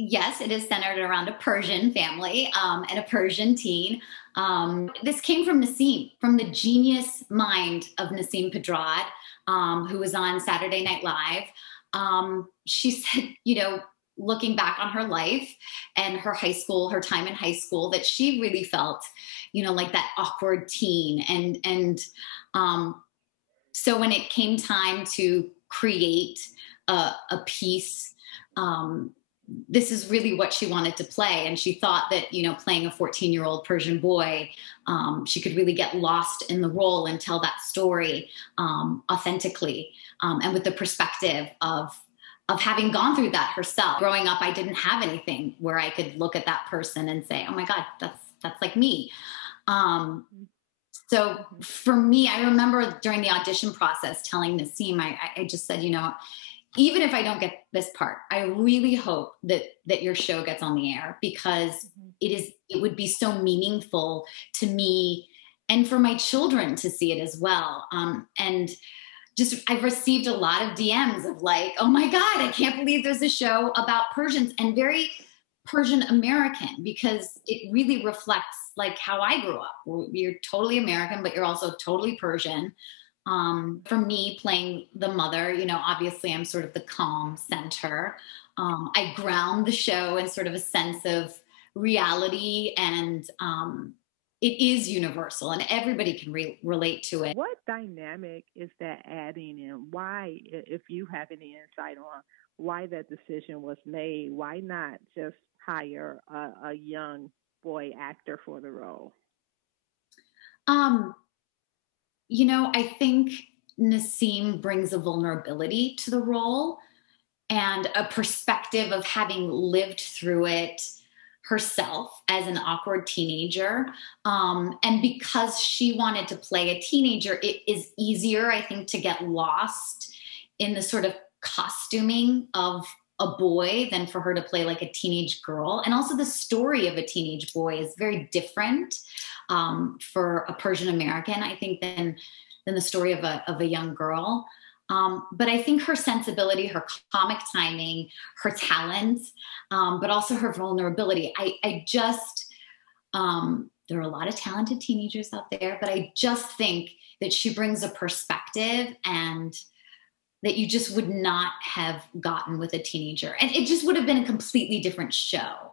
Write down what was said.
Yes, it is centered around a Persian family and a Persian teen. This came from Nassim, from the genius mind of Nassim Pedrad, who was on Saturday Night Live. She said, looking back on her life and her high school, her time in high school, that she really felt, like that awkward teen. And so when it came time to create a piece, um, this is really what she wanted to play. And she thought that, playing a 14-year-old Persian boy, she could really get lost in the role and tell that story authentically, and with the perspective of having gone through that herself. Growing up, I didn't have anything where I could look at that person and say, oh my God, that's like me. Um, so Mhm. for me, I remember during the audition process telling Nassim, I just said, even if I don't get this part, I really hope that your show gets on the air, because Mhm. it would be so meaningful to me and for my children to see it as well. And just I've received a lot of DMs of like, oh my God, I can't believe there's a show about Persians, and very Persian American, because it really reflects like how I grew up. You're totally American, but you're also totally Persian. For me, playing the mother, obviously I'm sort of the calm center. I ground the show in sort of a sense of reality, and it is universal and everybody can relate to it. What dynamic is that adding in? Why, if you have any insight on why that decision was made, why not just hire a young boy actor for the role? Um, I think Nassim brings a vulnerability to the role and a perspective of having lived through it herself as an awkward teenager. And because she wanted to play a teenager, it is easier, I think, to get lost in the sort of costuming of a boy than for her to play like a teenage girl. And also, the story of a teenage boy is very different for a Persian American, I think, than the story of a young girl. But I think her sensibility, her comic timing, her talent, but also her vulnerability. I just, there are a lot of talented teenagers out there, but I just think that she brings a perspective and that you just would not have gotten with a teenager. And it just would have been a completely different show.